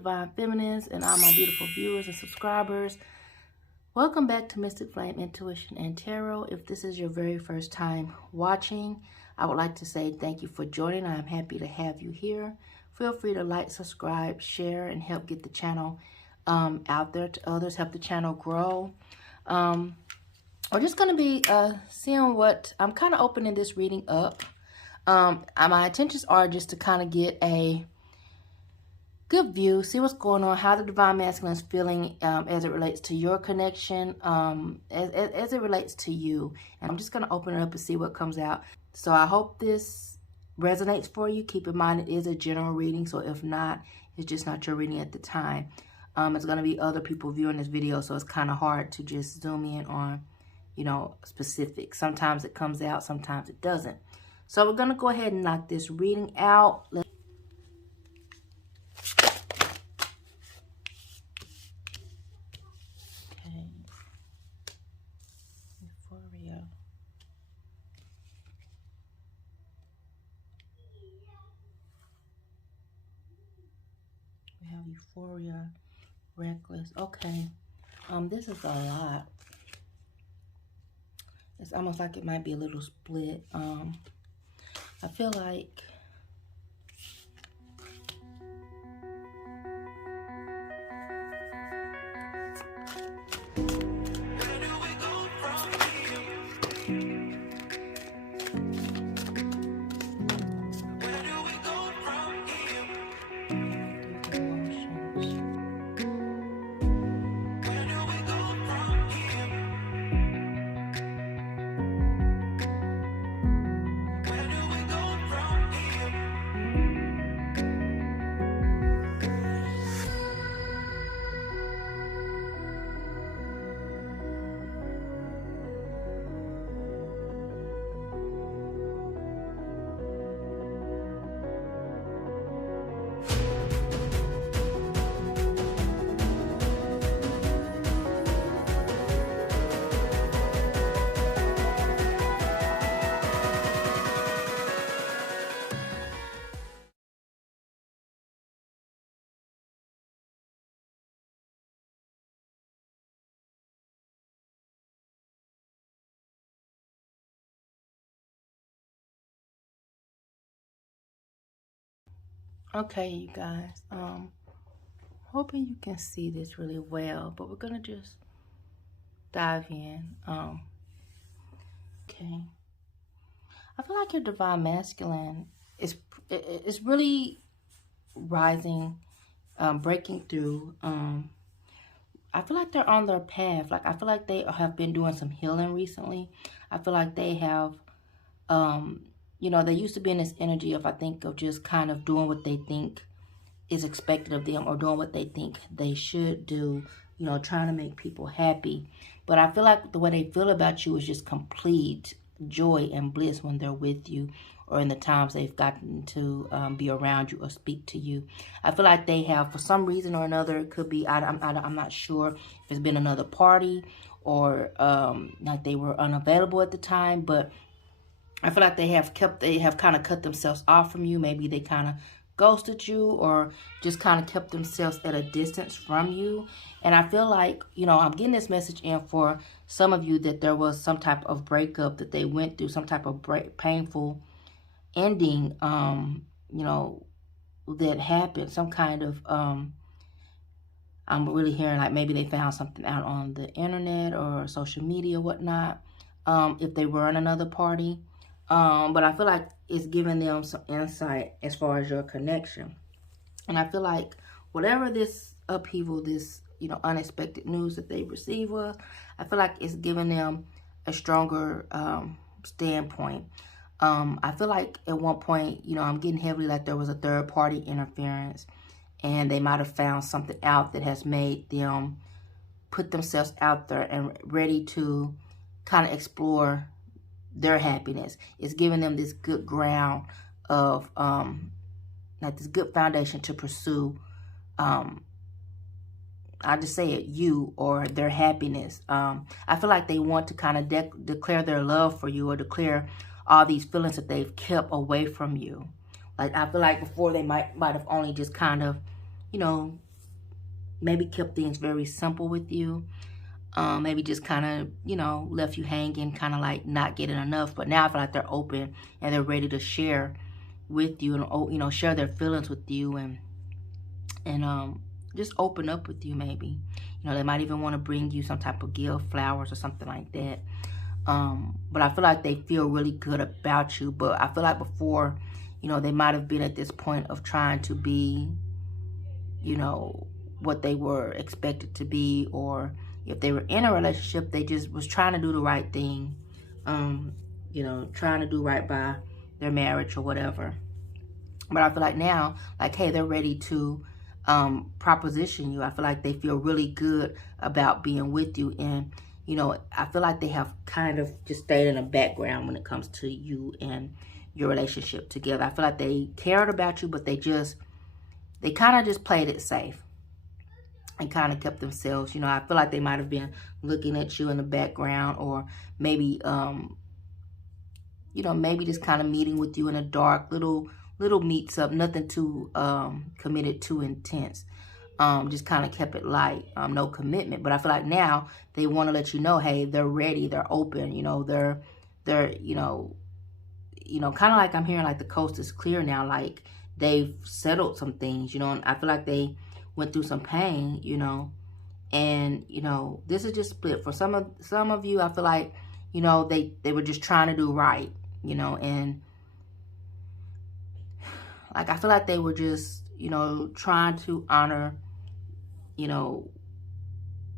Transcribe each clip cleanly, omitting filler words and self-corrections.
Divine Feminines and all my beautiful viewers and subscribers. Welcome back to Mystic Flame Intuition and Tarot. If this is your very first time watching, I would like to say thank you for joining. I'm happy to have you here. Feel free to like, subscribe, share, and help get the channel out there to others, help the channel grow. We're just going to be seeing what, I'm kind of opening this reading up. My intentions are just to kind of get a good view, see what's going on, how the Divine Masculine is feeling as it relates to your connection, as it relates to you. And I'm just going to open it up and see what comes out. So I hope this resonates for you. Keep in mind it is a general reading, so if not, it's just not your reading at the time. It's going to be other people viewing this video, so it's kind of hard to just zoom in on, you know, specifics. Sometimes it comes out, sometimes it doesn't. So we're going to go ahead and knock this reading out. Euphoria, reckless. Okay. This is a lot. It's almost like it might be a little split. I feel like okay, you guys, hoping you can see this really well, but we're gonna just dive in. Okay, I feel like your Divine Masculine is really rising, breaking through. I feel like they're on their path. Like, I feel like they have been doing some healing recently. I feel like they have, you know, they used to be in this energy of, I think, of just kind of doing what they think is expected of them or doing what they think they should do, you know, trying to make people happy. But I feel like the way they feel about you is just complete joy and bliss when they're with you or in the times they've gotten to be around you or speak to you. I feel like they have, for some reason or another, it could be, I'm not sure if it's been another party or like they were unavailable at the time, but I feel like they have kind of cut themselves off from you. Maybe they kind of ghosted you or just kind of kept themselves at a distance from you. And I feel like, you know, I'm getting this message in for some of you that there was some type of breakup that they went through, some type of painful ending, you know, that happened, some kind of, I'm really hearing like maybe they found something out on the internet or social media, whatnot, if they were in another party. But I feel like it's giving them some insight as far as your connection. And I feel like whatever this upheaval, this, you know, unexpected news that they receive was, I feel like it's giving them a stronger standpoint. I feel like at one point, you know, I'm getting heavily like there was a third party interference and they might have found something out that has made them put themselves out there and ready to kind of explore their happiness. It's giving them this good ground of like this good foundation to pursue I just say it, you or their happiness. I feel like they want to kind of declare their love for you or declare all these feelings that they've kept away from you. Like, I feel like before they might have only just kind of, you know, maybe kept things very simple with you. Maybe just kind of, you know, left you hanging, kind of like not getting enough. But now I feel like they're open and they're ready to share with you, and, you know, share their feelings with you, and just open up with you. Maybe, you know, they might even want to bring you some type of gift, flowers or something like that. But I feel like they feel really good about you. But I feel like before, you know, they might have been at this point of trying to be, you know, what they were expected to be, or if they were in a relationship, they just was trying to do the right thing, you know, trying to do right by their marriage or whatever. But I feel like now, like, hey, they're ready to proposition you. I feel like they feel really good about being with you. And, you know, I feel like they have kind of just stayed in the background when it comes to you and your relationship together. I feel like they cared about you, but they kind of just played it safe and kind of kept themselves, you know. I feel like they might have been looking at you in the background, or maybe, you know, maybe just kind of meeting with you in a dark, little meets up, nothing too committed, too intense. Just kind of kept it light, no commitment. But I feel like now they want to let you know, hey, they're ready, they're open, you know, they're you know, kind of like I'm hearing like the coast is clear now, like they've settled some things, you know. And I feel like they went through some pain, you know, and, you know, this is just split. For some of you, I feel like, you know, they were just trying to do right, you know, and like I feel like they were just, you know, trying to honor, you know,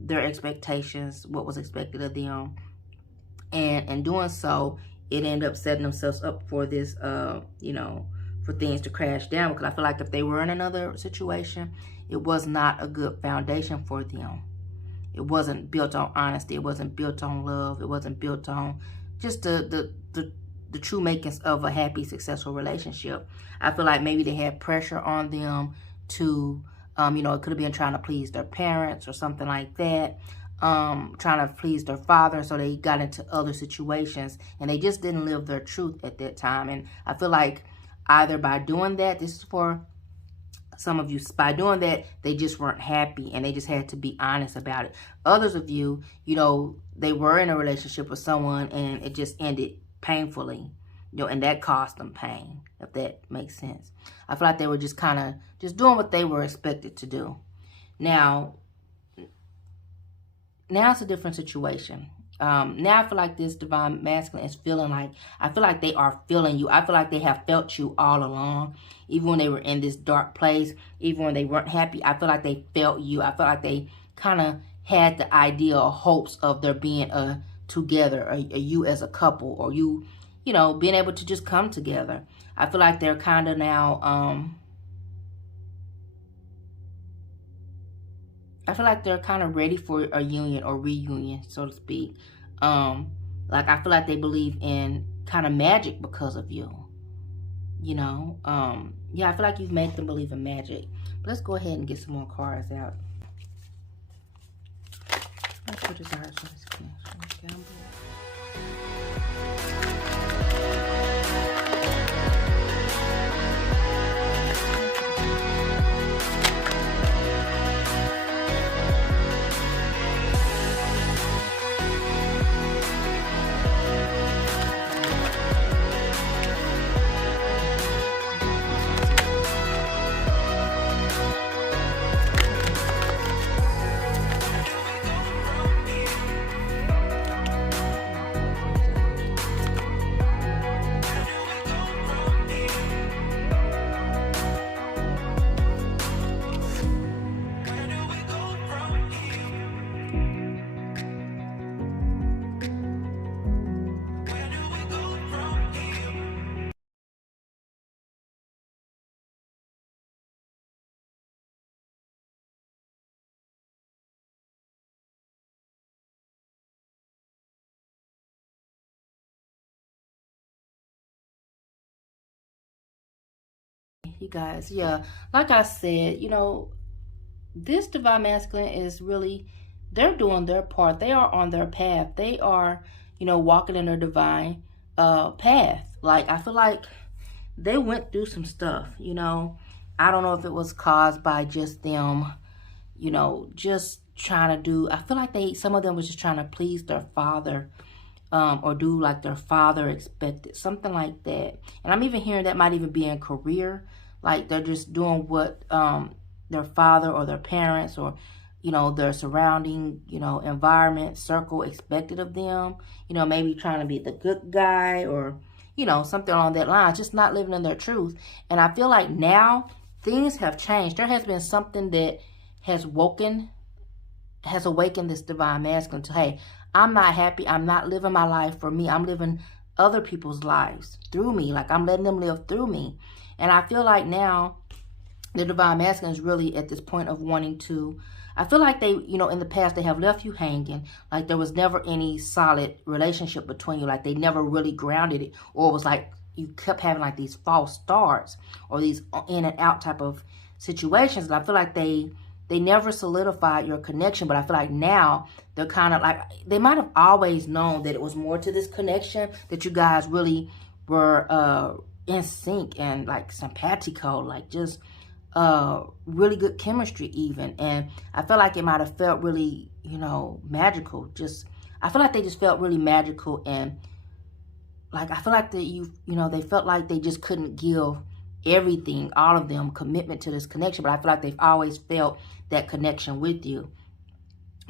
their expectations, what was expected of them, and doing so, it ended up setting themselves up for this, you know, for things to crash down. Because I feel like if they were in another situation, it was not a good foundation for them. It wasn't built on honesty. It wasn't built on love. It wasn't built on just the true makings of a happy, successful relationship. I feel like maybe they had pressure on them to, you know, it could have been trying to please their parents or something like that, trying to please their father, so they got into other situations, and they just didn't live their truth at that time. And I feel like either by doing that, this is for some of you, by doing that, they just weren't happy, and they just had to be honest about it. Others of you, you know, they were in a relationship with someone, and it just ended painfully, you know, and that caused them pain, if that makes sense. I feel like they were just kind of just doing what they were expected to do. Now it's a different situation. Now I feel like this divine masculine is feeling like, I feel like they are feeling you. I feel like they have felt you all along, even when they were in this dark place, even when they weren't happy. I feel like they felt you. I feel like they kind of had the idea or hopes of there being a together, a you as a couple, or you know, being able to just come together. I feel like they're kind of now, I feel like they're kind of ready for a union or reunion, so to speak. Like I feel like they believe in kind of magic because of you, you know. Yeah, I feel like you've made them believe in magic. But let's go ahead and get some more cards out. What's your desires for this connection? You guys, yeah, like I said, you know, this divine masculine is really, they're doing their part. They are on their path. They are, you know, walking in their divine path. Like, I feel like they went through some stuff, you know. I don't know if it was caused by just them, you know, just trying to do, I feel like some of them was just trying to please their father, or do like their father expected, something like that. And I'm even hearing that might even be in career, like they're just doing what their father or their parents or, you know, their surrounding, you know, environment, circle expected of them, you know, maybe trying to be the good guy or, you know, something along that line, just not living in their truth. And I feel like now things have changed. There has been something that has awakened this divine masculine to, hey, I'm not happy. I'm not living my life for me. I'm living other people's lives through me. Like I'm letting them live through me. And I feel like now the divine masculine is really at this point of wanting to, I feel like they, you know, in the past, they have left you hanging. Like there was never any solid relationship between you. Like they never really grounded it, or it was like you kept having like these false starts or these in and out type of situations. And I feel like they never solidified your connection, but I feel like now they're kind of like, they might have always known that it was more to this connection, that you guys really were in sync and like simpatico, like just really good chemistry even. And I felt like it might have felt really, you know, magical. I feel like they just felt really magical, and like I feel like that you know, they felt like they just couldn't give everything, all of them, commitment to this connection, but I feel like they've always felt that connection with you.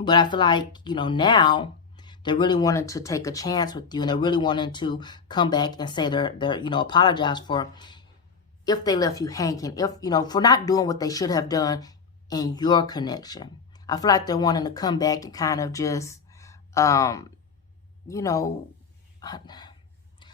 But I feel like, you know, now they're really wanting to take a chance with you, and they're really wanting to come back and say they're you know, apologize for if they left you hanging, if, you know, for not doing what they should have done in your connection. I feel like they're wanting to come back and kind of just, you know,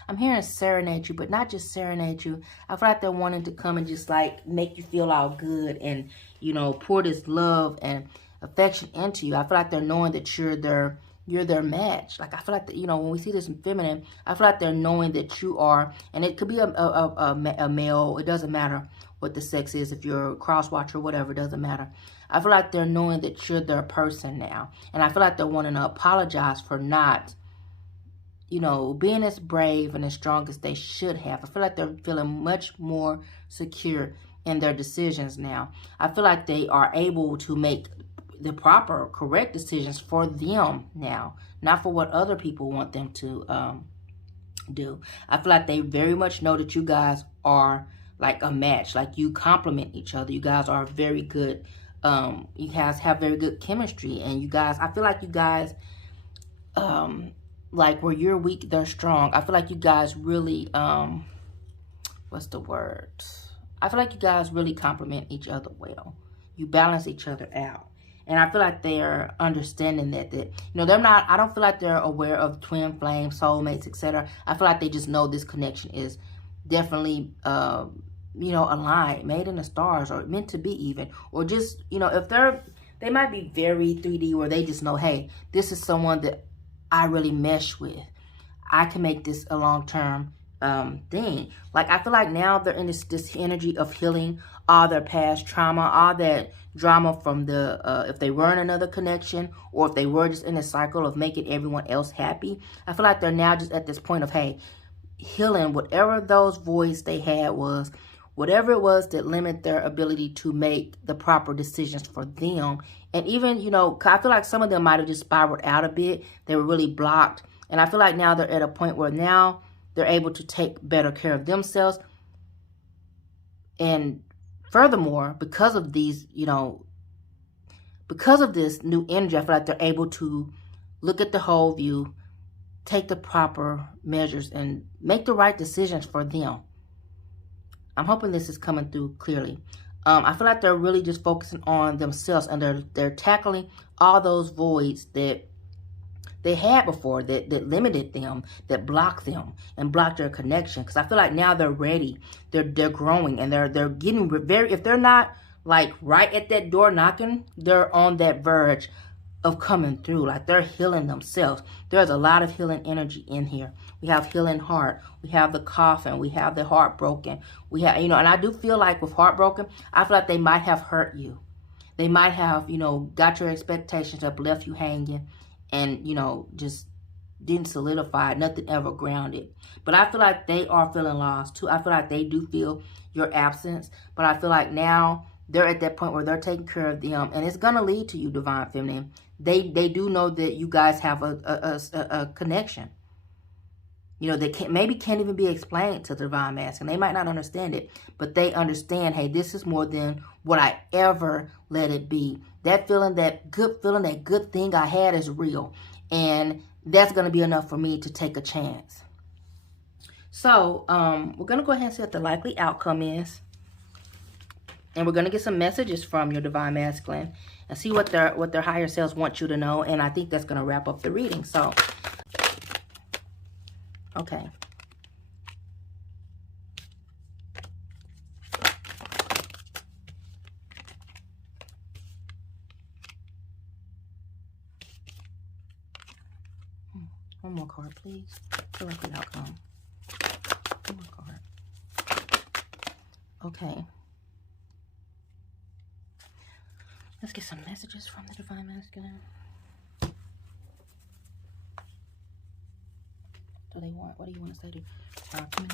I'm hearing serenade you, but not just serenade you. I feel like they're wanting to come and just like make you feel all good and, you know, pour this love and affection into you. I feel like they're knowing that you're their match. Like I feel like that, you know, when we see this in feminine, I feel like they're knowing that you are, and it could be a male. It doesn't matter what the sex is. If you're a cross watcher or whatever, it doesn't matter. I feel like they're knowing that you're their person now, and I feel like they're wanting to apologize for not, you know, being as brave and as strong as they should have. I feel like they're feeling much more secure in their decisions now. I feel like they are able to make the proper, correct decisions for them now, not for what other people want them to do. I feel like they very much know that you guys are like a match, like you complement each other. You guys are very good. You guys have very good chemistry, and you guys, I feel like you guys, like where you're weak, they're strong. I feel like you guys really, what's the word? I feel like you guys really complement each other well. You balance each other out. And I feel like they're understanding that, you know, they're not, I don't feel like they're aware of twin flames, soulmates, etc. I feel like they just know this connection is definitely, you know, aligned, made in the stars, or meant to be even. Or just, you know, if they might be very 3D, where they just know, hey, this is someone that I really mesh with. I can make this a long-term thing. Like, I feel like now they're in this energy of healing all their past trauma, all that drama from the, if they were in another connection, or if they were just in a cycle of making everyone else happy. I feel like they're now just at this point of, hey, healing whatever those voids they had was, whatever it was that limited their ability to make the proper decisions for them. And even, you know, I feel like some of them might have just spiraled out a bit. They were really blocked. And I feel like now they're at a point where now they're able to take better care of themselves. And furthermore, because of these, you know, because of this new energy, I feel like they're able to look at the whole view, take the proper measures, and make the right decisions for them. I'm hoping this is coming through clearly. I feel like they're really just focusing on themselves, and they're tackling all those voids that they had before, that limited them, that blocked them and blocked their connection. Because I feel like now they're ready, they're growing, and they're getting very, if they're not like right at that door knocking, they're on that verge of coming through. Like they're healing themselves. There's a lot of healing energy in here. We have healing heart, we have the coffin, we have the heartbroken, we have, you know, and I do feel like with heartbroken, I feel like they might have hurt you. They might have, you know, got your expectations up, left you hanging, and, you know, just didn't solidify, nothing ever grounded. But I feel like they are feeling lost too. I feel like they do feel your absence, but I feel like now they're at that point where they're taking care of them, and it's going to lead to you, Divine Feminine. They do know that you guys have a connection. You know, they can't even be explained to the Divine Masculine. They might not understand it, but they understand, hey, this is more than what I ever let it be. That feeling, that good thing I had is real. And that's going to be enough for me to take a chance. So, we're going to go ahead and see what the likely outcome is. And we're going to get some messages from your Divine Masculine and see what their higher selves want you to know. And I think that's going to wrap up the reading. So, okay. One more card, please. The likely outcome. One more card. Okay. Let's get some messages from the Divine Masculine. What do they want? What do you want to say to please?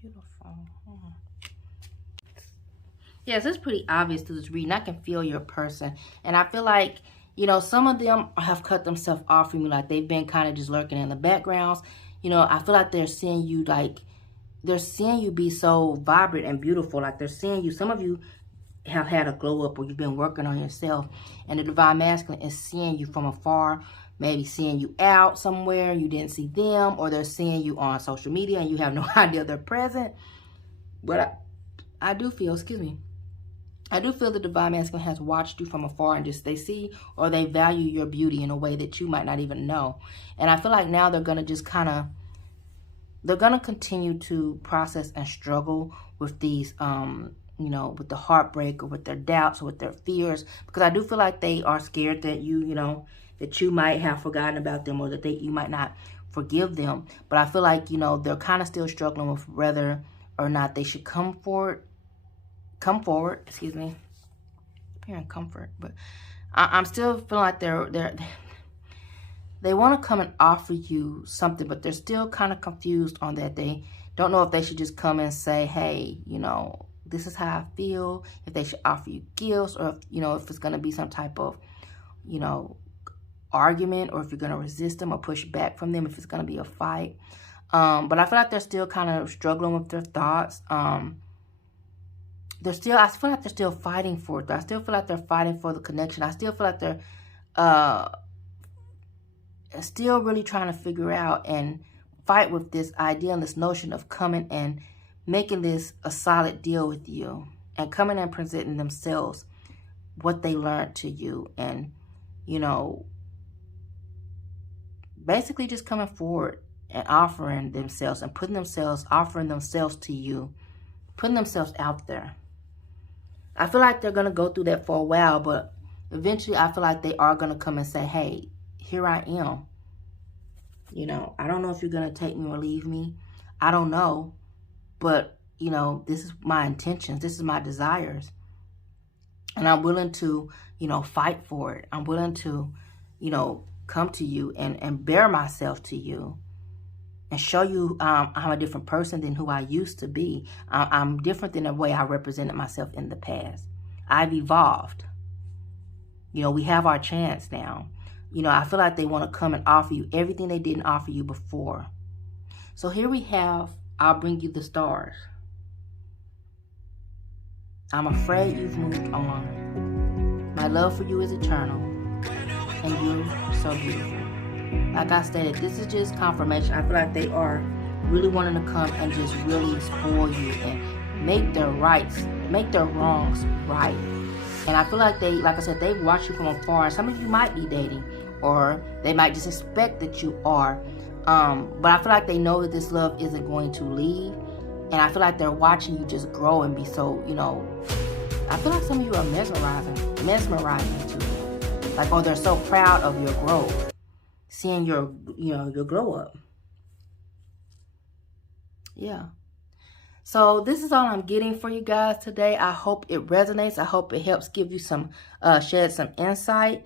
Beautiful. Yes, it's pretty obvious through this reading. I can feel your person. And I feel like, you know, some of them have cut themselves off from you. Like they've been kind of just lurking in the backgrounds. You know, I feel like they're seeing you be so vibrant and beautiful. Like they're seeing you. Some of you have had a glow up or you've been working on yourself. And the Divine Masculine is seeing you from afar. Maybe seeing you out somewhere, you didn't see them, or they're seeing you on social media and you have no idea they're present. But I do feel, I do feel the Divine Masculine has watched you from afar and just they see or they value your beauty in a way that you might not even know. And I feel like now they're going to just they're going to continue to process and struggle with these, you know, with the heartbreak or with their doubts or with their fears. Because I do feel like they are scared that that you might have forgotten about them or that you might not forgive them. But I feel like, you know, they're kind of still struggling with whether or not they should come forward, excuse me, appearing comfort. But I'm still feeling like they want to come and offer you something, but they're still kind of confused on that. They don't know if they should just come and say, hey, you know, this is how I feel, if they should offer you gifts, or if, you know, if it's going to be some type of, you know, argument, or if you're going to resist them or push back from them, if it's going to be a fight. But I feel like they're still kind of struggling with their thoughts. I feel like they're still fighting for it. I still feel like they're fighting for the connection. I still feel like they're still really trying to figure out and fight with this idea and this notion of coming and making this a solid deal with you and coming and presenting themselves what they learned to you, and, you know, basically just coming forward and offering themselves and offering themselves to you, putting themselves out there. I feel like they're going to go through that for a while, but eventually I feel like they are going to come and say, hey, here I am. You know, I don't know if you're going to take me or leave me. I don't know. But, you know, this is my intentions. This is my desires. And I'm willing to, you know, fight for it. I'm willing to, you know, come to you and bear myself to you and show you I'm a different person than who I used to be. I'm different than the way I represented myself in the past. I've evolved. You know, we have our chance now. You know, I feel like they want to come and offer you everything they didn't offer you before. So here we have, I'll bring you the stars. I'm afraid you've moved on. My love for you is eternal. And you're so beautiful. Like I stated, this is just confirmation. I feel like they are really wanting to come and just really spoil you and make their wrongs right. And I feel like like I said, they watch you from afar. Some of you might be dating, or they might just expect that you are. But I feel like they know that this love isn't going to leave. And I feel like they're watching you just grow and be so, you know, I feel like some of you are mesmerizing too. Like, oh, they're so proud of your growth. Seeing your, you know, your glow up. Yeah. So this is all I'm getting for you guys today. I hope it resonates. I hope it helps give you some, shed some insight.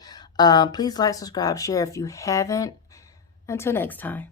Please like, subscribe, share if you haven't. Until next time.